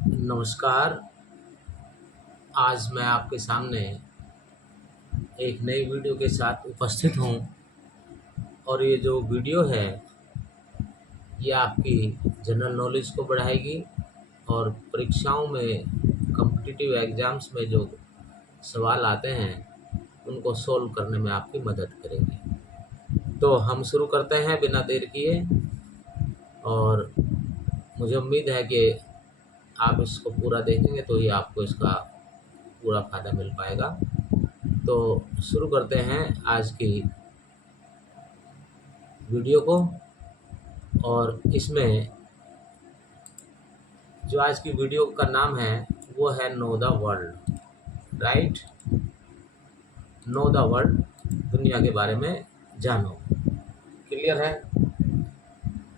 नमस्कार। आज मैं आपके सामने एक नई वीडियो के साथ उपस्थित हूँ और ये जो वीडियो है ये आपकी जनरल नॉलेज को बढ़ाएगी और परीक्षाओं में कॉम्पिटिटिव एग्ज़ाम्स में जो सवाल आते हैं उनको सॉल्व करने में आपकी मदद करेगी। तो हम शुरू करते हैं बिना देर किए और मुझे उम्मीद है कि आप इसको पूरा देखेंगे तो ही आपको इसका पूरा फ़ायदा मिल पाएगा। तो शुरू करते हैं आज की वीडियो को। और इसमें जो आज की वीडियो का नाम है वो है know the world. Right, know the world, दुनिया के बारे में जानो। क्लियर है?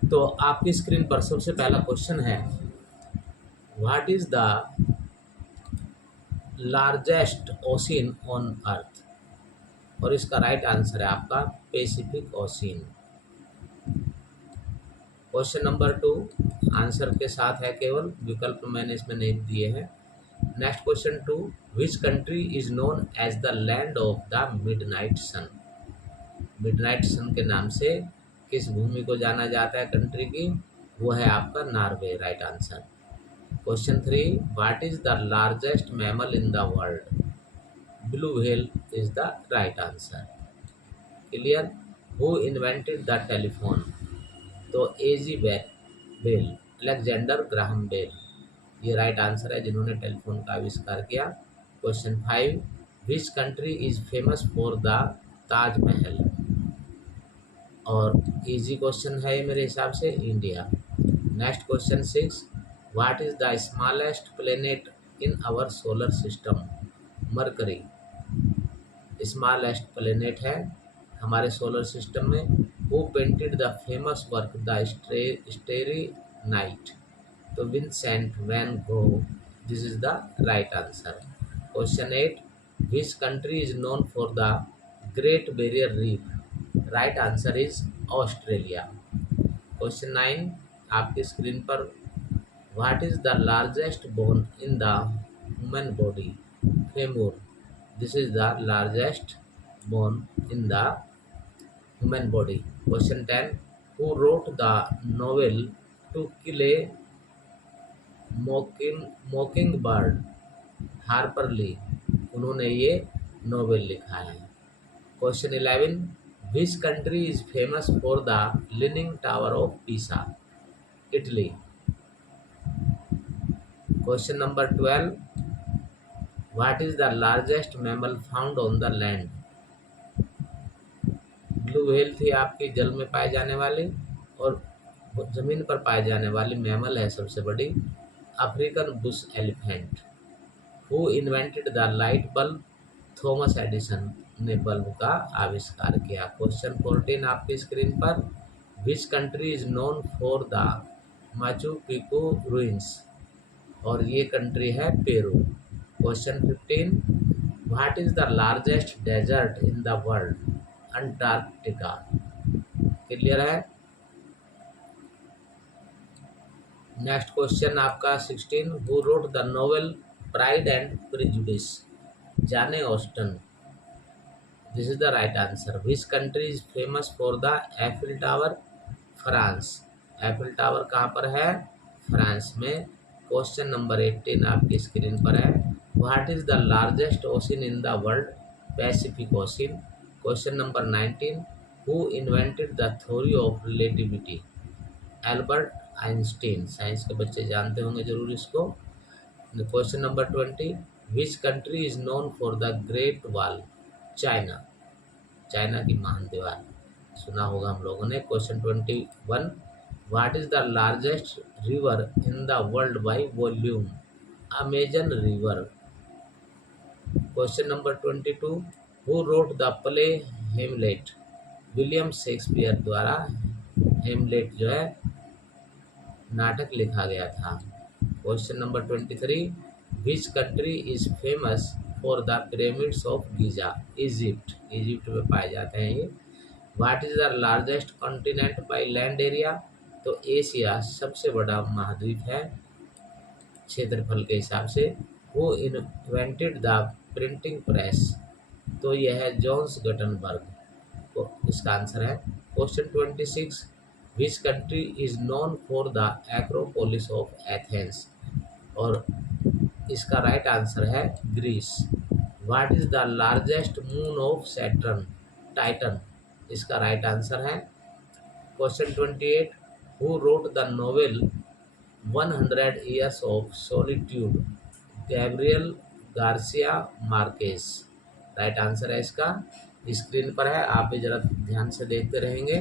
तो आपकी स्क्रीन पर सबसे पहला क्वेश्चन है, what is the largest ocean on earth? और इसका राइट आंसर है आपका Pacific ocean. Question number 2 answer के साथ है, केवल विकल्प मैंने इसमें नहीं दिए हैं। Next question 2, which country is known as the land of the midnight sun? Midnight sun के नाम से किस भूमि को जाना जाता है कंट्री की? वो है आपका Norway. Right answer. Question 3, what is the largest mammal in the world? Blue whale is the right answer. Clear? Who invented the telephone? तो एजी बेल, अलेक्जेंडर ग्राहम बेल, ये राइट आंसर है जिन्होंने टेलीफोन का आविष्कार किया। Question 5, which country is famous for the Taj Mahal? और easy question है ये मेरे हिसाब से, India. Next question 6, what is the smallest planet in our solar system? Mercury smallest planet है हमारे सोलर सिस्टम में। Who painted the famous work The Starry Night? तो Vincent van Gogh, this is the right answer. Question 8, which country is known for the Great Barrier Reef? Right answer is Australia. Question 9 आपकी screen पर, what is the largest bone in the human body? Femur, this is the largest bone in the human body. Question 10, who wrote the novel To Kill a Mockingbird? Harper Lee, उन्होंने ये novel लिखा है। Question 11, which country is famous for the leaning tower of Pisa? Italy. Question number 12, what is the largest mammal found on the land? Blue whale थी आपकी जल में पाए जाने वाली, और जमीन पर पाए जाने वाली मैमल है सबसे बड़ी African bush elephant. Who invented the light bulb? Thomas Edison ने बल्ब का आविष्कार किया। क्वेश्चन 14 आपकी स्क्रीन पर, which country is known for the Machu Picchu ruins? और ये कंट्री है Peru. Question 15, what is the largest desert in the world? Antarctica. Clear है? नेक्स्ट क्वेश्चन आपका 16, who wrote the novel Pride and Prejudice? Jane Austen, this is the right answer. Which country is famous for the Eiffel tower? France. Eiffel tower कहाँ पर है? France में। Question number 18 आपकी screen पर है, what is the largest ocean in the world? Pacific ocean. Question number 19, who invented the theory of relativity? Albert Einstein. Science के बच्चे जानते होंगे जरूर इसको। Question number 20, which country is known for the great wall? China. China की महान दीवार सुना होगा हम लोगों ने। Question 21, what is the largest river in the world by volume? Amazon river. Question number 22, who wrote the play Hamlet? William Shakespeare द्वारा हेमलेट जो है नाटक लिखा गया था। Question number 23, which country is famous for the pyramids of Giza? Egypt. Egypt में पाए जाते हैं ये। What is the largest continent by land area? तो एशिया सबसे बड़ा महाद्वीप है। क्षेत्रफल के हिसाब से। Who invented the printing press, तो यह है जॉन्स गटनबर्ग। तो इसका आंसर है question 26, which country is known for the Acropolis of Athens, और इसका राइट आंसर है Greece. What is the largest moon of Saturn, Titan, इसका राइट आंसर है question 28, who wrote the novel 100 years of solitude, Gabriel Garcia Marquez, right answer है इसका। Screen पर है, आप भी जरा ध्यान से देखते रहेंगे।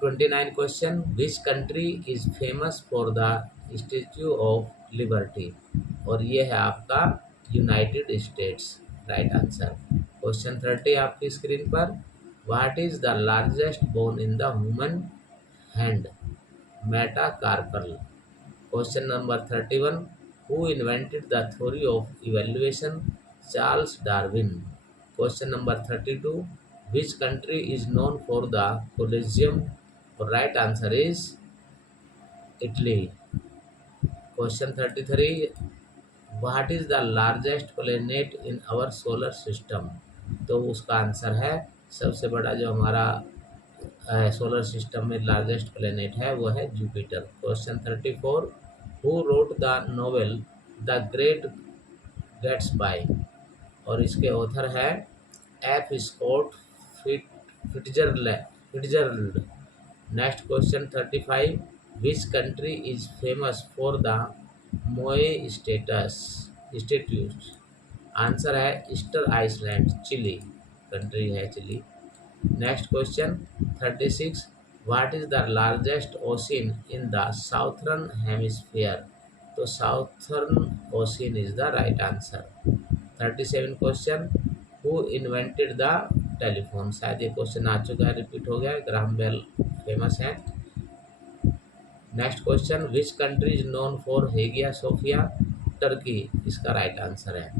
29 question, which country is famous for the Statue of Liberty, और ये है आपका United States, right answer. Question 30 आपकी स्क्रीन पर, what is the largest bone in the human hand, metacarpal. Question number 31, who invented the theory of evaluation, Charles Darwin. Question number 32, which country is known for the Colosseum, और right answer is Italy. Question 33, what is the largest planet in our solar system, तो उसका answer है, सबसे बड़ा जो हमारा solar system में largest planet है वो है Jupiter. Question 34, who wrote the novel the Great Gatsby, और इसके ऑथर है F Scott Fitzgerald. Next question 35, which country is famous for the Moai statues, answer है ईस्टर आइसलैंड, चिली, कंट्री है Chile. Next question 36, what is the largest ocean in the southern hemisphere, तो southern ocean is the right answer. 37 question, who invented the telephone, शायद ये question आ चुका है, repeat हो गया, ग्राहम बेल फेमस है। Next question, which country is known for Hagia Sophia, Turkey, इसका राइट आंसर है।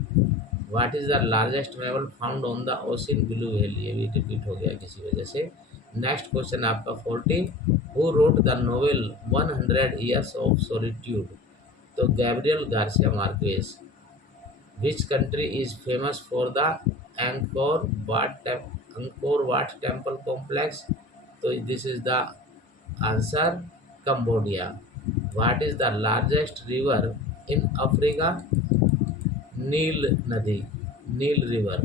What is the largest mammal found on the ocean blue whale, ये भी रिपीट हो गया किसी वजह से। नेक्स्ट क्वेश्चन आपका 40, who wrote the novel 100 years of solitude, तो Gabriel Garcia Marquez. Which country is famous for the Angkor Wat temple complex, तो this is the answer Cambodia. What is the largest river in Africa, नील नदी, Nile river.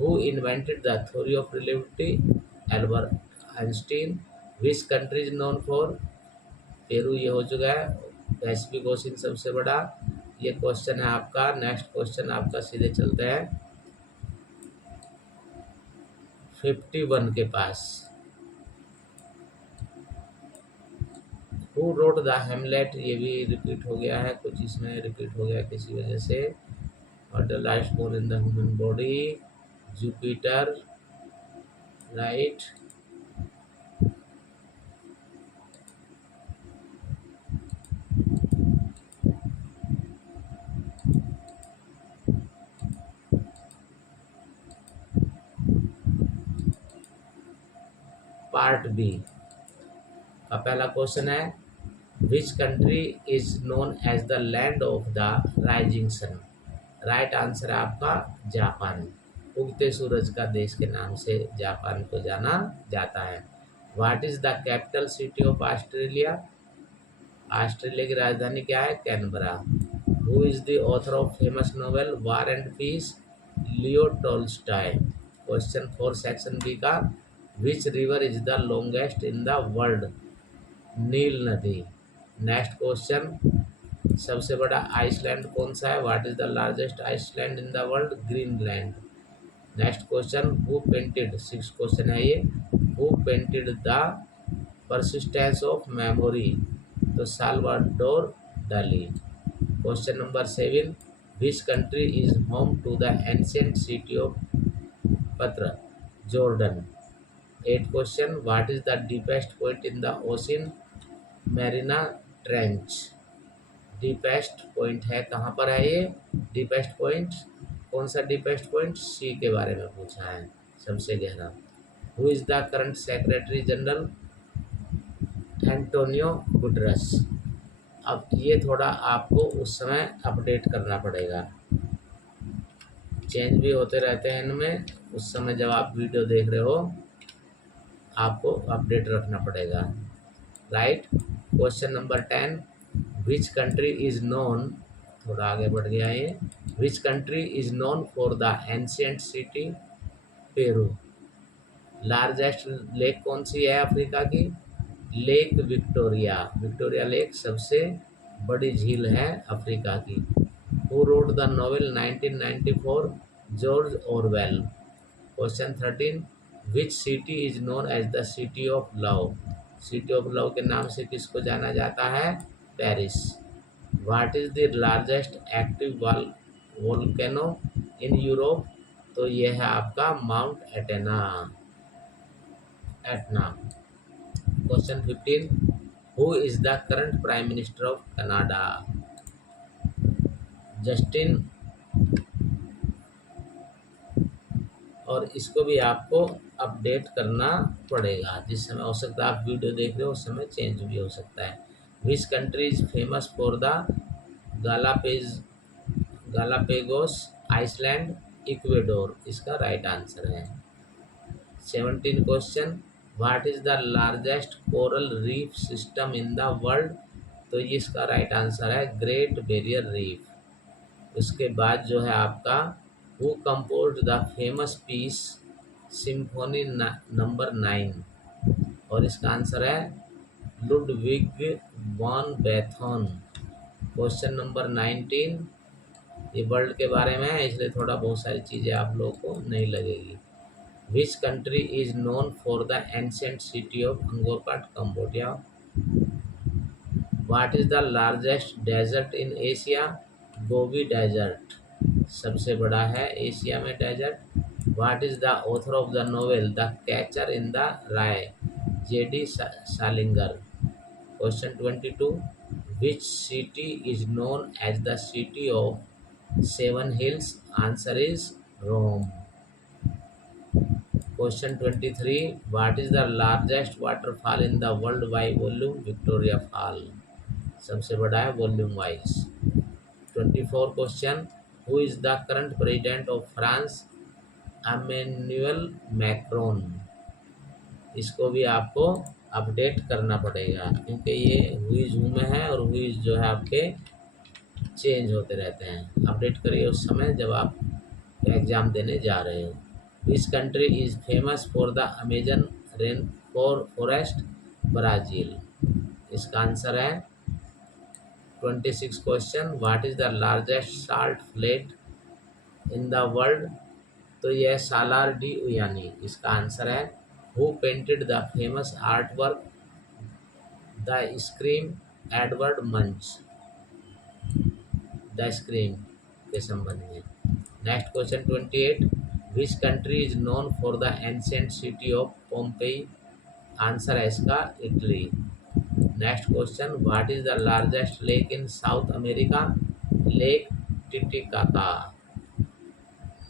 Who invented the theory of relativity, Albert Einstein. Which country is known for, Peru ये हो चुका है, Pacific ocean सबसे बड़ा, ये क्वेश्चन है आपका। नेक्स्ट क्वेश्चन आपका सीधे चलते हैं 51 के पास, हु रोट द हेमलेट, ये भी रिपीट हो गया है, कुछ इसमें रिपीट हो गया किसी वजह से। और the last bone in the human body, Jupiter, right. Part b का पहला क्वेश्चन है, which country is known as the land of the rising sun, right answer है आपका जापान, उगते सूरज का देश के नाम से जापान को जाना जाता है। What is the capital city of Australia, Australia की राजधानी क्या है, Canberra. Who is the author of famous novel War and Peace, Leo Tolstoy. Question 4 section B का, which river is the longest in the world, नील नदी। Next question, सबसे बड़ा island कौन सा है, what is the largest island in the world, Greenland. Next question, who painted, 6 question है ये, who painted the persistence of memory, तो Salvador Dali. Question number 7, which country is home to the ancient city of Petra, Jordan. 8 question, what is the deepest point in the ocean, Mariana trench. Deepest point है, कहाँ पर है ये deepest point, कौन सा deepest point, सी के बारे में पूछा है, सबसे गहरा। Who is the current secretary general, Antonio Guterres. अब ये थोड़ा आपको उस समय अपडेट करना पड़ेगा, चेंज भी होते रहते हैं इनमें। उस समय जब आप वीडियो देख रहे हो आपको अपडेट रखना पड़ेगा, right. Question number 10, which country is known, थोड़ा आगे बढ़ गया ये, विच country is known for the ancient city Peru. Largest lake कौन सी है अफ्रीका की? लेक विक्टोरिया, विक्टोरिया लेक सबसे बड़ी झील है अफ्रीका की। Who wrote the novel 1994? George Orwell. Question 13, which city is known as the city of love? City of love के नाम से किसको जाना जाता है? Paris. What is the largest active volcano in Europe? तो यह है आपका mount Etna, Etna. Question 15, who is the current prime minister of Canada? Justin. और इसको भी आपको अपडेट करना पड़ेगा, जिस समय हो सकता है आप वीडियो देख रहे हो उस समय चेंज भी हो सकता है। Which country is famous for the Galapagos Galapagos island? Ecuador इसका राइट आंसर है। 17 question, what is the largest coral reef system in the world? तो ये इसका राइट आंसर है ग्रेट बैरियर रीफ। उसके बाद जो है आपका, who composed the famous piece symphony number 9? और इसका आंसर है Ludwig von Beethoven. Question number 19, ये वर्ल्ड के बारे में है इसलिए थोड़ा बहुत सारी चीज़ें आप लोगों को नहीं लगेगी। Which country is known for the ancient city of Angkor Wat? Cambodia. What is the largest desert in Asia? Gobi desert सबसे बड़ा है एशिया में desert. What is the author of the novel the catcher in the rye? JD Salinger. Question 22, which city is known as the city of 7 hills? Answer is Rome. Question 23, what is the largest waterfall in the world by volume? Victoria fall सबसे बड़ा है volume wise. 24 question, who is the current president of France? Emmanuel Macron. इसको भी आपको update करना पड़ेगा क्योंकि ये हुईज हूँ में है और हुईज जो है आपके चेंज होते रहते हैं। अपडेट करिए उस समय जब आप एग्ज़ाम देने जा रहे हो। Which country is famous for the Amazon rain forest? Brazil इसका आंसर है। 26 question, what is the largest salt flat in the world? तो यह सालार डी उयानी इसका आंसर है। Who painted the famous art work the scream? Edvard मंच the scream के संबंध में। Next question 28, which country is known for the ancient city of Pompeii? Answer है इसका Italy. Next question, what is the largest lake in South America? Lake Titicaca.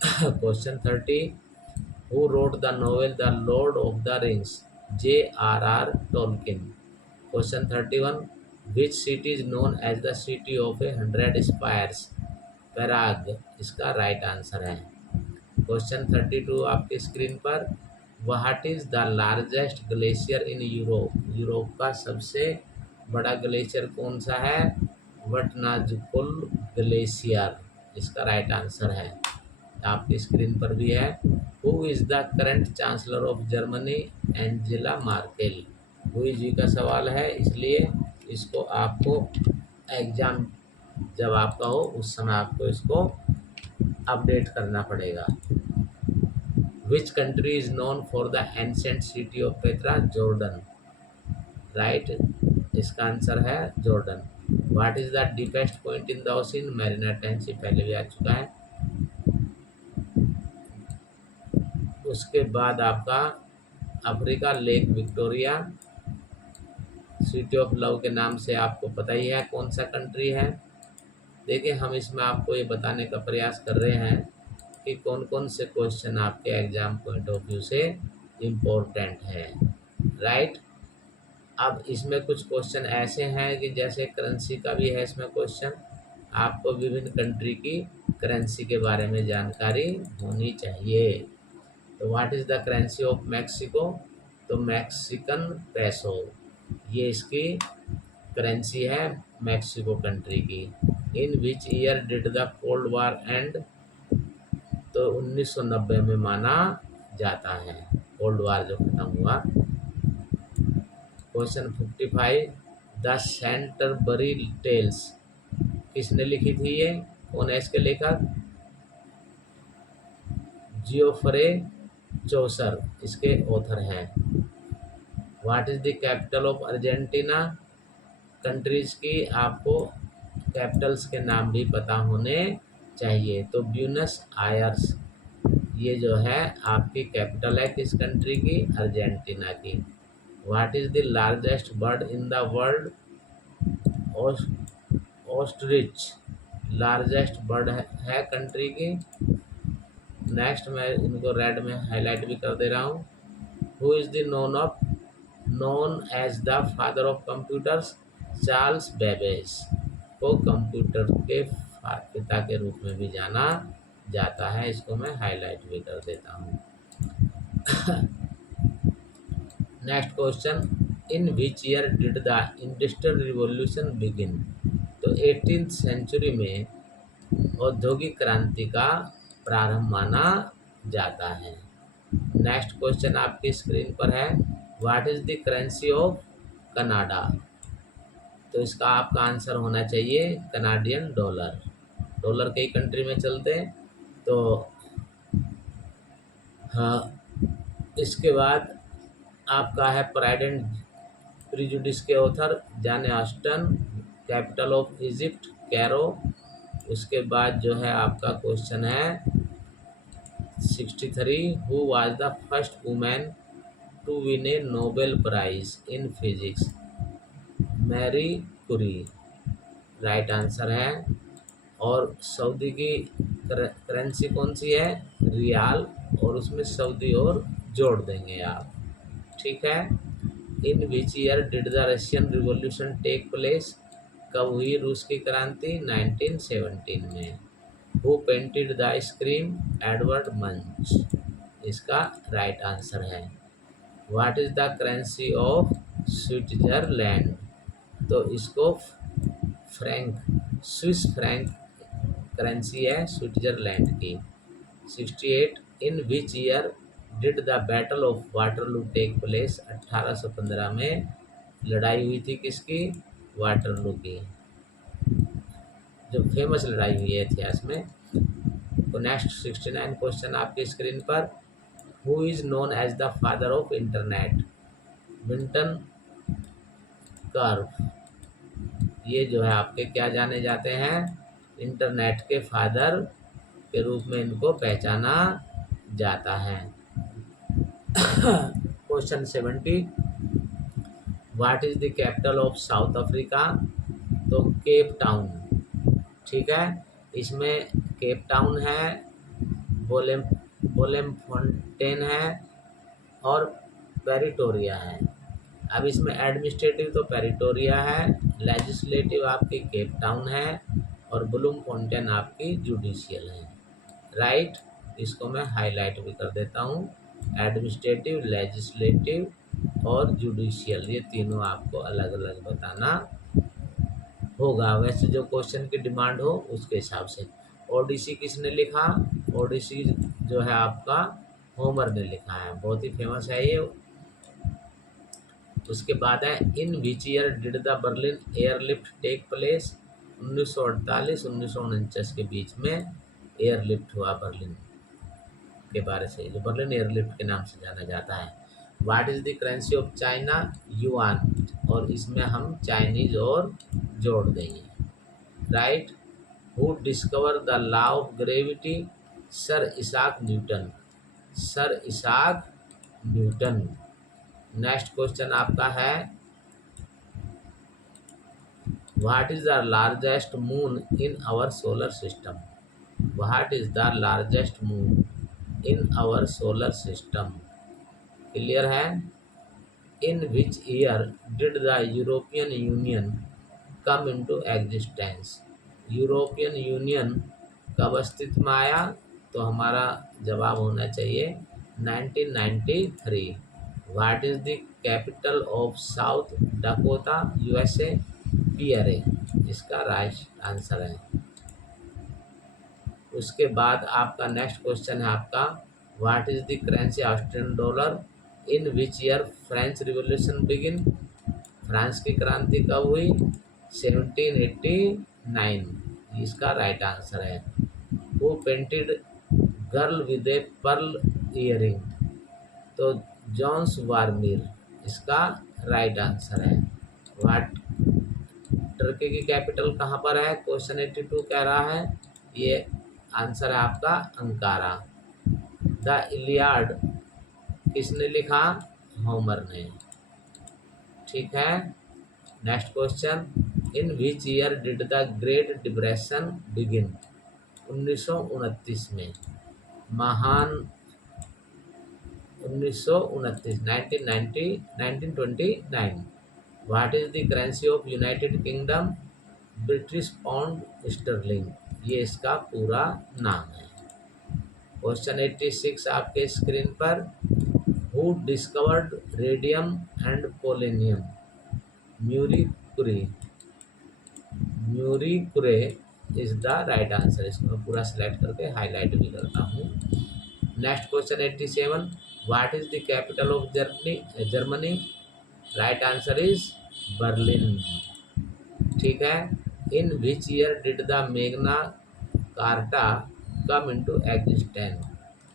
Question 30, who wrote the novel the lord of the rings? J.R.R. Tolkien. Question 31, which city is known as the city of 100 spires? Prague इसका right answer है। Question 32 आपके screen पर, what is the largest glacier in Europe? Europe का सबसे बड़ा glacier कौन सा है? वटनाजकुल ग्लेशियर इसका राइट आंसर है। आपकी स्क्रीन पर भी है। Who is the current chancellor of Germany? Angela Merkel. हुई जी का सवाल है इसलिए इसको आपको एग्जाम जब आपका हो उस समय आपको इसको अपडेट करना पड़ेगा। विच country is known for the ancient city of Petra? Jordan right इसका आंसर है Jordan. What is the deepest point in the ocean? Marina trench पहले भी आ चुका है। उसके बाद आपका Africa lake Victoria. City of love के नाम से आपको पता ही है कौन सा कंट्री है। देखिए हम इसमें आपको ये बताने का प्रयास कर रहे हैं कि कौन कौन से क्वेश्चन आपके एग्जाम पॉइंट ऑफ व्यू से इम्पोर्टेंट है, राइट। अब इसमें कुछ क्वेश्चन ऐसे हैं कि जैसे करेंसी का भी है इसमें क्वेश्चन, आपको विभिन्न कंट्री की करेंसी के बारे में जानकारी होनी चाहिए। तो what is the currency of Mexico? तो मैक्सिकन पेसो, ये इसकी करेंसी है मैक्सिको कंट्री की। In which year did the cold war end? तो 1990 में माना जाता है कोल्ड वार जो खत्म हुआ। क्वेश्चन 55, द सेंटरबरी टेल्स किसने लिखी थी? ये कौन है इसके लेखक? जियोफ्रे चौसर इसके ऑथर हैं। What is the capital of Argentina? Countries की आपको कैपिटल्स के नाम भी पता होने चाहिए। तो ब्यूनस आयर्स ये जो है आपकी कैपिटल है किस कंट्री की? अर्जेंटीना की। What is the largest bird in the world? Ostrich largest bird है कंट्री की। नेक्स्ट मैं इनको रेड में हाईलाइट भी कर दे रहा हूँ। Who is the known as the father of computers? Charles Babbage को कंप्यूटर के पिता के रूप में भी जाना जाता है। इसको मैं हाईलाइट भी कर देता हूँ। Next question, in which year did the industrial revolution begin? तो 18th सेंचुरी में औद्योगिक क्रांति का प्रारंभ माना जाता है। नेक्स्ट क्वेश्चन आपकी स्क्रीन पर है, what is the currency of Canada? तो इसका आपका आंसर होना चाहिए कनाडियन डॉलर। डॉलर कई कंट्री में चलते हैं। तो हाँ, इसके बाद आपका है प्राइड एंड प्रिजुडिस के author Jane Austen. Capital of Egypt Cairo. उसके बाद जो है आपका क्वेश्चन है 63, who was the first women to win a Nobel prize in physics? Marie Curie right answer है। और सऊदी की करेंसी कौन सी है? रियाल, और उसमें सऊदी और जोड़ देंगे आप, ठीक है। In which year did the Russian revolution take place? कब हुई रूस की क्रांति? 1917 में। Who painted the scream? Edvard Munch इसका राइट आंसर है। What is the currency of Switzerland? तो इसको फ्रैंक, स्विस फ्रैंक करेंसी है स्विट्जरलैंड की। 68, in which year did the battle of Waterloo take place? 1815 में लड़ाई हुई थी किसकी? वाटरलू की, जो फेमस लड़ाई हुई है इतिहास में। तो नेक्स्ट 69 क्वेश्चन आपकी स्क्रीन पर, who is known as the father of internet? Vinton कर्व ये जो है आपके क्या जाने जाते हैं? इंटरनेट के फादर के रूप में इनको पहचाना जाता है। Question 70, what is the capital of south Africa? तो केप टाउन, ठीक है। इसमें केप टाउन है, बोलेमफोंटेन है और पेरिटोरिया है। अब इसमें एडमिनिस्ट्रेटिव तो पेरिटोरिया है, लेजिस्लेटिव आपकी केप टाउन है और ब्लूमफोंटेन आपकी जुडिशियल है, राइट। इसको मैं हाईलाइट भी कर देता हूँ। एडमिनिस्ट्रेटिव, लेजिस्लेटिव और जुडिशियल ये तीनों आपको अलग अलग बताना होगा, वैसे जो क्वेश्चन की डिमांड हो उसके हिसाब से। ओडिसी किसने लिखा? ओडिसी जो है आपका होमर ने लिखा है, बहुत ही फेमस है ये। उसके बाद है, in which year did the Berlin airlift take place? 1948-1949 के बीच में एयरलिफ्ट हुआ बर्लिन के बारे से, जो बर्लिन एयरलिफ्ट के नाम से जाना जाता है। What is the currency of China? Yuan, और इसमें हम चाइनीज और जोड़ देंगे, right. Who discover the law of gravity? Sir Isaac Newton, sir Isaac Newton. Next question आपका है, what is the largest moon in our solar system? What is the largest moon in our solar system? Clear है? In which year did the European Union come into existence? European union कब अस्तित्व में आया? तो हमारा जवाब होना चाहिए 1993। What is the capital of south Dakota USA? Pierre इसका राइट आंसर है। उसके बाद आपका नेक्स्ट क्वेश्चन है आपका what is the currency Austrian dollar? In which year French revolution begin? France की क्रांति कब हुई? 1789 इसका राइट आंसर है। वो painted girl with a pearl earring? तो जॉन्स वार्मिर इसका राइट आंसर है। व्हाट टर्की की कैपिटल कहाँ पर है? क्वेश्चन 82 कह रहा है। ये आंसर है आपका अंकारा। द इलियाड किसने लिखा? होमर ने। ठीक है। Next question in which year did the great depression begin? 1929 में। महान 1929 1929। What is the currency of United kingdom? British pound sterling ये इसका पूरा नाम है। क्वेश्चन 86 आपके स्क्रीन पर who discovered radium and polonium? Marie Curie. Marie Curie is the right answer. इसको मैं पूरा सिलेक्ट करके हाईलाइट भी करता हूँ। Next question 87 what is the capital of Germany? Right answer is Berlin. ठीक है। In which year did the Magna Carta come into existence?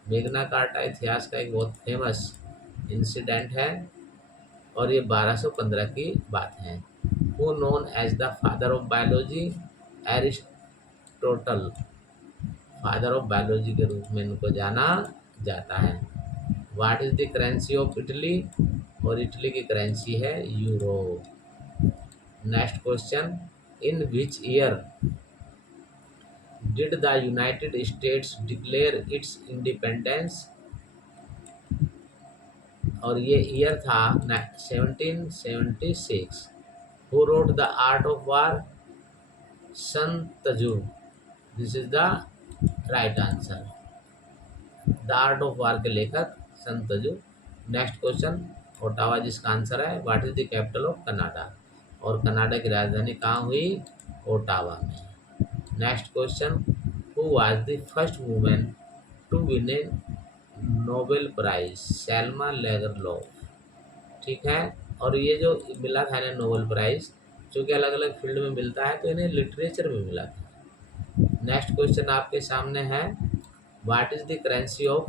Magna Carta इतिहास का एक बहुत फेमस इंसिडेंट है और ये 1215 की बात है। Who known as the father of biology? Aristotle father of biology के रूप में इनको जाना जाता है। What is the currency of Italy? और इटली की करेंसी है euro. Next question in which year did the United States declare its independence? और ये ईयर था 1776। Who wrote the art of war? Sun Tzu this is the right answer. The art of war के लेखक सन Tzu. Next question Ottawa जिसका answer है। What is the capital of Canada? और Canada की राजधानी कहाँ हुई? ओटावा में। Next question who was the first women to win a Nobel prize? Selma Lagerlof. ठीक है। और ये जो मिला था इन्हें नोबेल प्राइज जो कि अलग अलग फील्ड में मिलता है तो इन्हें लिटरेचर में मिला था। नेक्स्ट क्वेश्चन आपके सामने है what is the currency of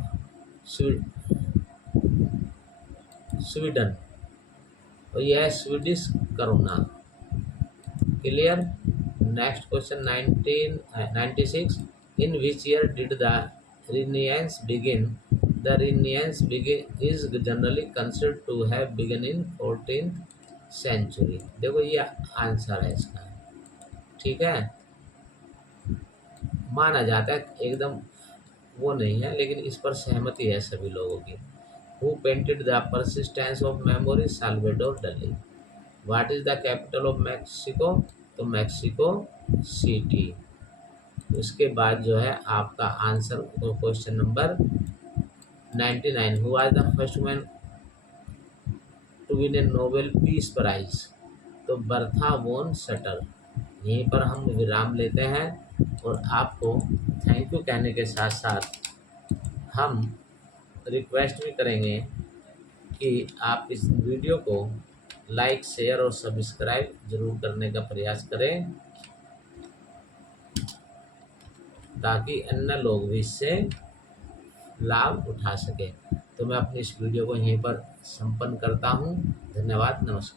Sweden? और यह है Swedish corona. Clear. Next question 96 in which year did the Renaissance begin? The Renaissance is generally considered to have begun in 14th century। देखो ये answer है इसका। ठीक है। माना जाता है एकदम वो नहीं है लेकिन इस पर सहमति है सभी लोगों की। Who painted the persistence of memory? Salvador Dali. What is the capital of Mexico? तो मैक्सिको सिटी। उसके बाद जो है आपका answer question number 99 who was the first woman to win a Nobel peace prize? तो बर्था वोन सटर। यहीं पर हम विराम लेते हैं और आपको थैंक यू कहने के साथ साथ हम रिक्वेस्ट भी करेंगे कि आप इस वीडियो को लाइक शेयर और सब्सक्राइब जरूर करने का प्रयास करें ताकि अन्य लोग भी इससे लाभ उठा सकें। तो मैं अपनी इस वीडियो को यहीं पर संपन्न करता हूँ। धन्यवाद। नमस्कार।